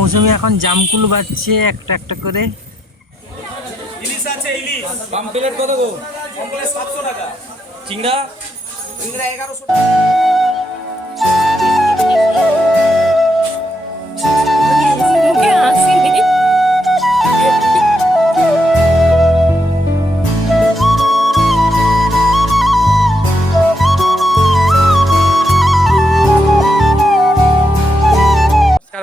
মৌসুমি এখন জামকুল বাজছে একটা একটা করে। ইলিশ আছে, ইলিশ পাম্পলেট কত গো? পাম্পলেট 700 টাকা। চিংড়া 1100 টাকা।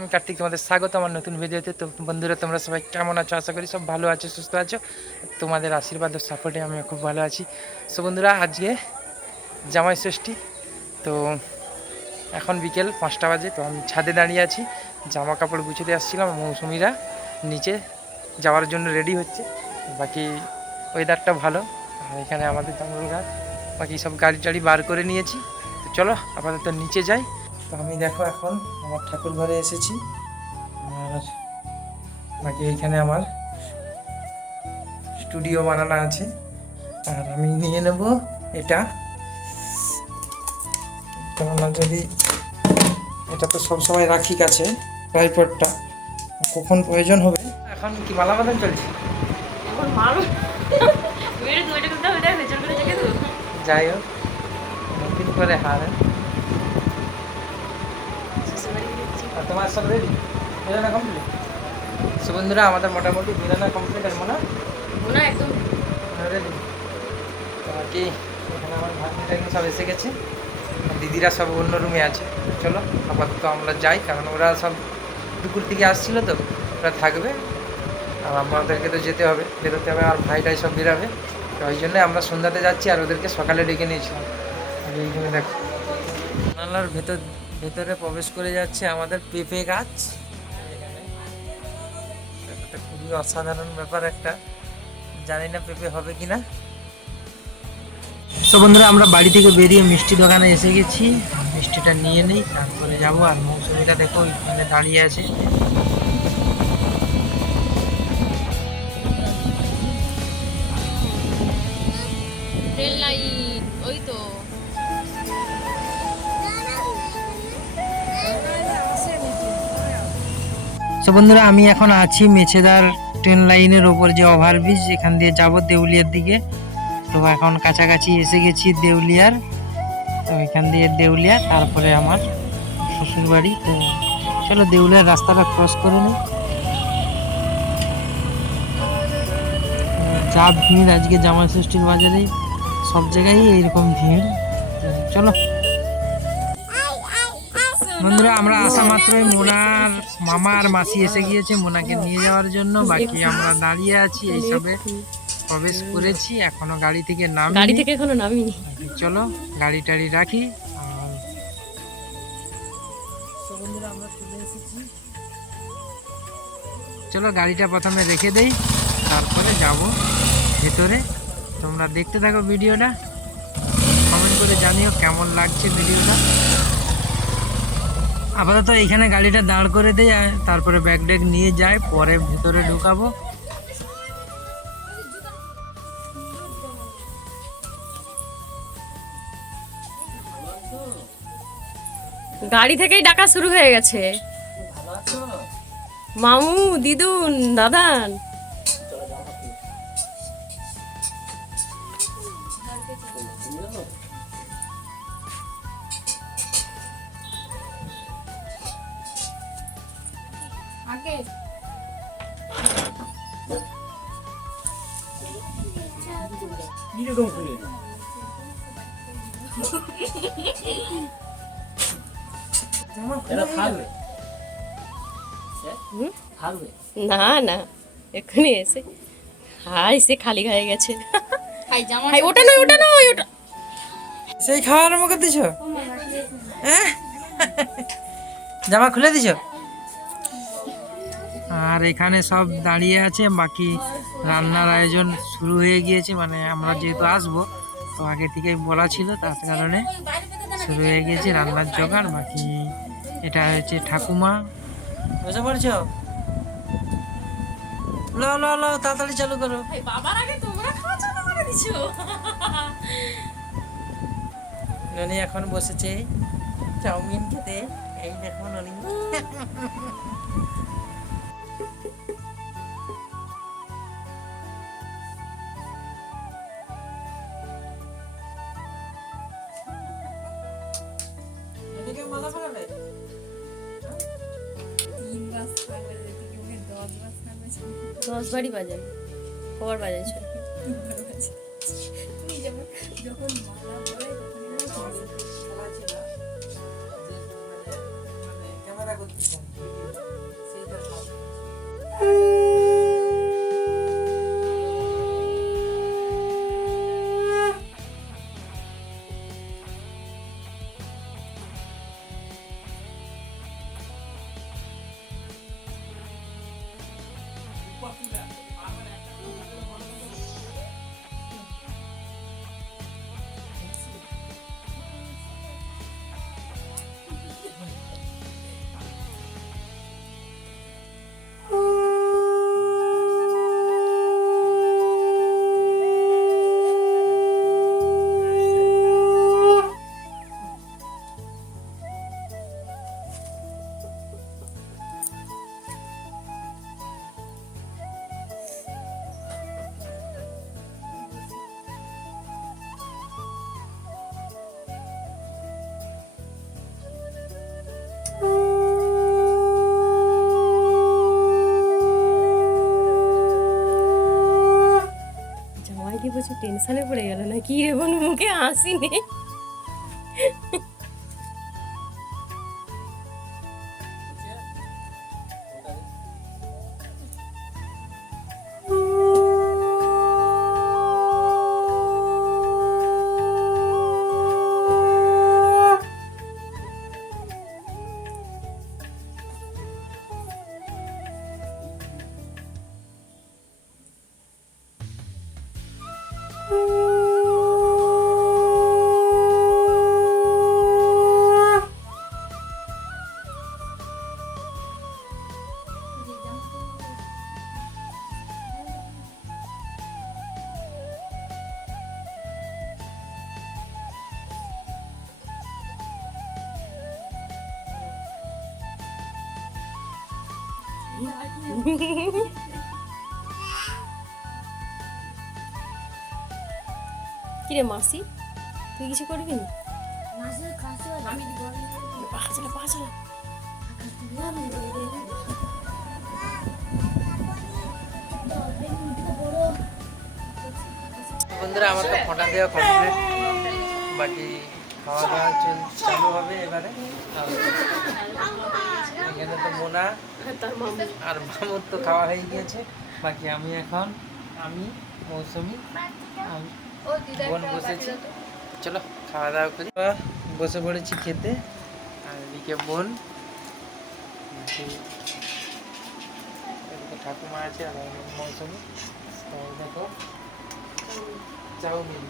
আমি কার্তিক, তোমাদের স্বাগত আমার নতুন ভিডিওতে। তো বন্ধুরা, তোমরা সবাই কেমন আছো? আশা করি সব ভালো আছো, সুস্থ আছো। তোমাদের আশীর্বাদ ও সাপোর্টে আমি খুব ভালো আছি। সো বন্ধুরা, আজকে জামাই ষষ্ঠী। তো এখন বিকেল 5টা বাজে। তো আমি ছাদে দাঁড়িয়ে আছি, জামা কাপড় গুছোতে আসছিলাম। মৌসুমিরা নিচে যাওয়ার জন্য রেডি হচ্ছে। বাকি ওয়েদারটা ভালো, আর এখানে আমাদের জঙ্গল গাছ, বাকি সব গাড়ি টাড়ি বার করে নিয়েছি। তো চলো আপাতত নিচে যাই। তো আমি দেখো এখন আমার ঠাকুর ঘরে এসেছি, আর বাকি এইখানে আমার স্টুডিও বানানো আছে। আর আমি নিয়ে নেব এটা, কেননা যদি এটা তো সবসময় রাখি কাছে, ট্রাইপডটা কখন প্রয়োজন হবে। এখন কি মালা বাঁধান চলছে? যাই হোক, নতুন করে হার তোমার সব রেডি, বিরানা কমপ্লিট। সো বন্ধুরা, আমাদের মোটামুটি বিরানা কমপ্লিট, আর মনে একদম রেডি। তো বাকি এখানে আমার ভাগ্নিটা সব এসে গেছে, দিদিরা সব অন্য রুমে আছে। চলো আপাতত আমরা যাই, কারণ ওরা সব দুপুর থেকে আসছিল, তো ওরা থাকবে, আর আমাদেরকে তো যেতে হবে, বেরোতে হবে, আর ভাইটাই সব বেরাবে। তো ওই জন্যে আমরা সন্ধ্যাতে যাচ্ছি, আর ওদেরকে সকালে ডেকে নিয়েছিলাম। আর এই জন্য দেখো জানালার ভেতরে প্রবেশ করে যাচ্ছে আমাদের পেঁপে গাছ। এটা খুবই অসাধারণ ব্যাপার একটা, জানি না পেঁপে হবে কিনা। তো বন্ধুরা, আমরা বাড়ি থেকে বেরিয়ে মিষ্টি দোকানে এসে গেছি। মিষ্টিটা নিয়ে নিই, তারপরে যাবো। আর মৌসুমিটা দেখো ওইখানে দাঁড়িয়ে আছে। ওই তো তো বন্ধুরা, আমি এখন আছি মেছেদার ট্রেন লাইনের ওপর, যে ওভারব্রিজ, এখান দিয়ে যাব দেউলিয়ার দিকে। তো এখন কাছাকাছি এসে গেছি দেউলিয়ার। তো এখান দিয়ে দেউলিয়া, তারপরে আমার শ্বশুর বাড়ি। তো চলো দেউলিয়ার রাস্তাটা ক্রস করে নিই। যা ভিড় আজকে জামাই ষষ্ঠীর বাজারে, সব জায়গায় এইরকম ভিড়। চলো বন্ধুরা, আমরা আসা মাত্রই মোনার মামা আর মাসি এসে গিয়েছে মোনাকে নিয়ে যাওয়ার জন্য। বাকি আমরা দাঁড়িয়ে আছি, এইসবে প্রবেশ করেছি, এখনো গাড়ি থেকে নামিনি। চলো গাড়ি টাড়ি রাখি। আমরা চলে এসেছি, চলো গাড়িটা প্রথমে রেখে দেই, তারপরে যাব ভেতরে। তোমরা দেখতে থাকো ভিডিওটা, কমেন্ট করে জানিও কেমন লাগছে ভিডিওটা। আপাতত এইখানে গাড়িটা দাঁড় করে দেই, তারপরে ব্যাগ ড্যাগ নিয়ে যাই, পরে ভেতরে ঢুকাবো। গাড়ি থেকেই ডাকা শুরু হয়ে গেছে। মামু, দিদুন, দাদান। না না, এক্ষুনি এসে হাই সে খালি হয়ে গেছে। ওটা নয়, ওটা নয়, ওটা সেই খাওয়া আরম্ভ করে দিছ? জামা খুলে দিছ? আর এখানে সব দাঁড়িয়ে আছে, বাকি রান্নার আয়োজন শুরু হয়ে গিয়েছে। মানে আমরা যেহেতু আসবো, তো আগে থেকেই বলা ছিল, তার কারণে শুরু হয়ে গিয়েছে রান্নার জোগাড়। বাকি এটা হচ্ছে ঠাকুমা। বুঝতে পারছো? লো লো লো, তাড়াতাড়ি চালু করো। বাবার আগে তোমরা খাওয়া চালু করে দিছো। ননি এখন বসেছে চাউমিন খেতে। এই দেখো ননি, 10 বারই বাজাবে, কবার বাজাইছো? ক্যামেরা করতে জামাই কি বলছে টেনশনে পড়ে গেল না কি রে বোন, মুখে হাসি নেই। কিরে মাসি, তুই কিছু করবি না? পাঁচলা পাঁচলা বন্ধুরা, আমার তো ফোঁটা দেওয়া কমপ্লিট, বাকি খাওয়া দাওয়া চালু হবে এবারে। আর এখানে তো মোনা তার মামু আর মামুর তো খাওয়া হয়ে গিয়েছে, বাকি আমি মৌসুমি বোন বসেছি। চলো খাওয়া দাওয়া করি। বসে পড়েছি খেতে, আর এদিকে বোন, এদিকে ঠাকুমা আছে আর মৌসুমি। তো দেখো চাউমিন।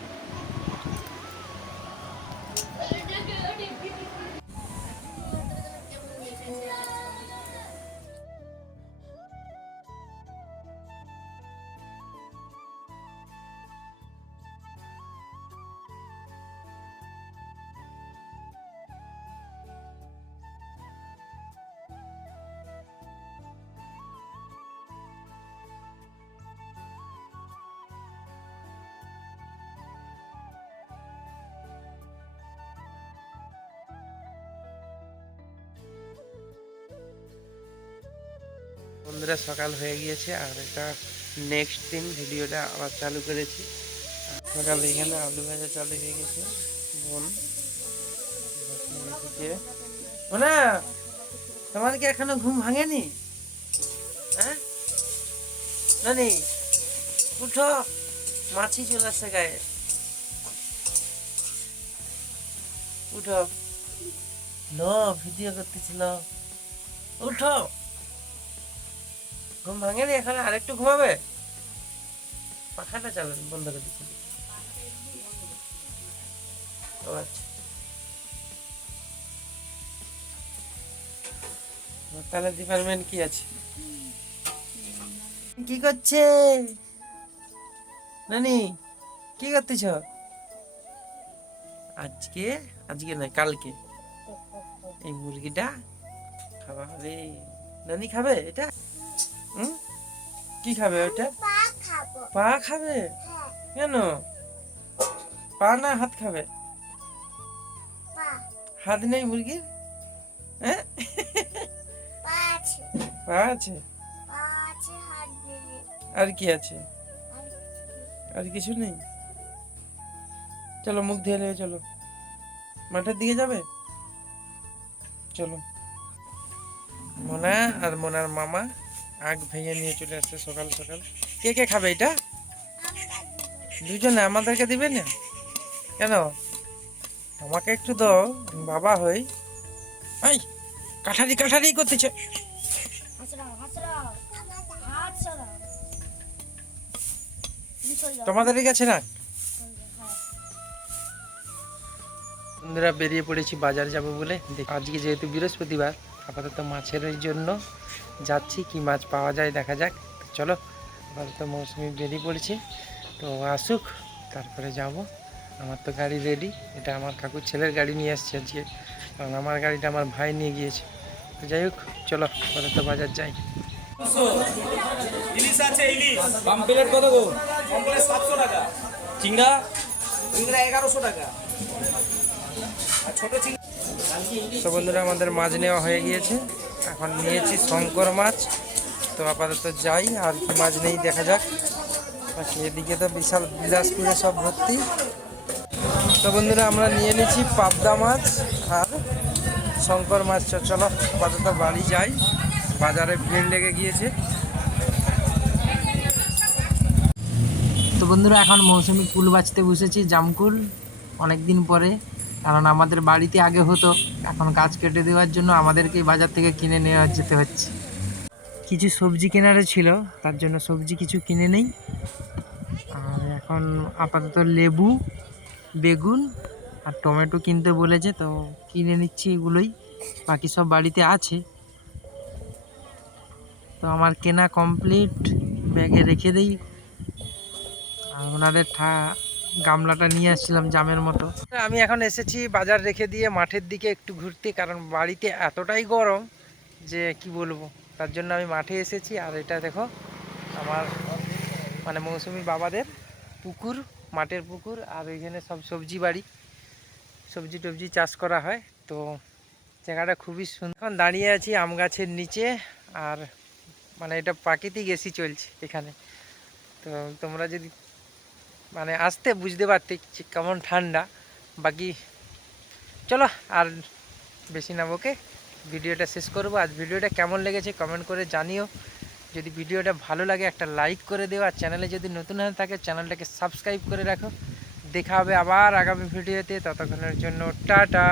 বন্ধুরা, সকাল হয়ে গিয়েছে আর এটা নেক্সট দিন ভিডিওটা আবার চালু করেছি। সকালে এখানে আলু ভাজা চালু হয়ে গেছে। বোন না, তোমার কি এখনো ঘুম ভাঙেনি? হ্যাঁ নানি, উঠো, মাছি চলে আসছে গায়ে, উঠো। লো, ভিডিও করতেছিল, উঠো। ঘুম ভাঙেনি এখানে? আরেকটু ঘুমাবে? পাখাটা চালান বন্ধ করে দিচ্ছি। ও আচ্ছা, তাহলে ডিপার্টমেন্ট কি আছে? কি করছে নানি? কি করতেছ? আজকে আজকে নয়, কালকে এই মুরগিটা খাওয়া হবে। নানি খাবে এটা? কি খাবে ওটা? পা খাবে? কেন? পা না হাত খাবে? হাত নেই মুরগির? হ্যাঁ, পা পা আছে, আর কি আছে? আর কিছু নেই। চলো মুখ ধুয়ে নেবে, চলো মাঠের দিকে যাবে, চলো। মোনা আর মোনার মামা আগ ভেঙে নিয়ে চলে আসছে সকাল সকাল। কে কে খাবে এটা? দুজনে আমাদেরকে দিবে না কেন? আমাকে একটু দাও, বাবা হই। এই কাঠারি কাঠারি করতেছে। তোমাদের গেছে না? বন্ধুরা বেরিয়ে পড়েছি বাজার যাব বলে। আজকে যেহেতু বৃহস্পতিবার, আপাতত মাছের জন্য যাচ্ছি, কি মাছ পাওয়া যায় দেখা যাক। চলো, আপাতত মৌসুমি বেরিয়ে পড়েছি, তো আসুক তারপরে যাব। আমার তো গাড়ি রেডি, এটা আমার কাকুর ছেলের গাড়ি নিয়ে আসছে আজকে, কারণ আমার গাড়িটা আমার ভাই নিয়ে গিয়েছে। তো যাই হোক, চলো আপাতত বাজার যাই। ইলিশ আছে, ইলিশ পাম্পলেট কত গো? পাম্পলেট 700 টাকা। চিংড়া 1100 টাকা। আর ছোট চিংড়া। তো বন্ধুরা আমাদের মাছ নেওয়া হয়ে গিয়েছে, এখন নিয়েছি শঙ্কর মাছ। তো আপাতত যাই, আর কি মাছ নেই দেখা যাক। বাকি এদিকে তো বিশাল বিলাসপুরে সব ভর্তি। তো বন্ধুরা আমরা নিয়ে নিয়েছি পাবদা মাছ আর শঙ্কর মাছ। চলো আপাতত বাড়ি যাই, বাজারে ভিড় লেগে গিয়েছে। তো বন্ধুরা এখন মৌসুমি কুল বাছতে বসেছি, জামকুল, অনেক দিন পরে। কারণ আমাদের বাড়িতে আগে হতো, এখন গাছ কেটে দেওয়ার জন্য আমাদেরকে বাজার থেকে কিনে নেওয়া যেতে হচ্ছে। কিছু সবজি কেনারও ছিল, তার জন্য সবজি কিছু কিনে নেই। আর এখন আপাতত লেবু, বেগুন আর টমেটো কিনতে বলেছে, তো কিনে নিচ্ছি এগুলোই। বাকি সব বাড়িতে আছে। তো আমার কেনা কমপ্লিট, ব্যাগে রেখে দেই। আর ওনাদের গামলাটা নিয়ে আসছিলাম জামের মতো। আমি এখন এসেছি বাজার রেখে দিয়ে মাঠের দিকে একটু ঘুরতে, কারণ বাড়িতে এতটাই গরম যে কি বলবো। তার জন্য আমি মাঠে এসেছি। আর এটা দেখো আমার মানে মৌসুমি বাবাদের পুকুর, মাঠের পুকুর। আর ওইখানে সব সবজি বাড়ি, সবজি টবজি চাষ করা হয়। তো জায়গাটা খুবই সুন্দর। এখন দাঁড়িয়ে আছি আম গাছের নিচে, আর মানে এটা প্রাকৃতিক এসি চলছে এখানে। তো তোমরা যদি মানে আসতে বুঝতে পারতে কেমন ঠান্ডা। বাকি চলো আর বেশি না বকে ভিডিওটা শেষ করবো। আজ ভিডিওটা কেমন লেগেছে কমেন্ট করে জানিও। যদি ভিডিওটা ভালো লাগে একটা লাইক করে দিও, আর চ্যানেলে যদি নতুন হয়ে থাকে চ্যানেলটাকে সাবস্ক্রাইব করে রাখো। দেখা হবে আবার আগামী ভিডিওতে, ততক্ষণের জন্য টাটা।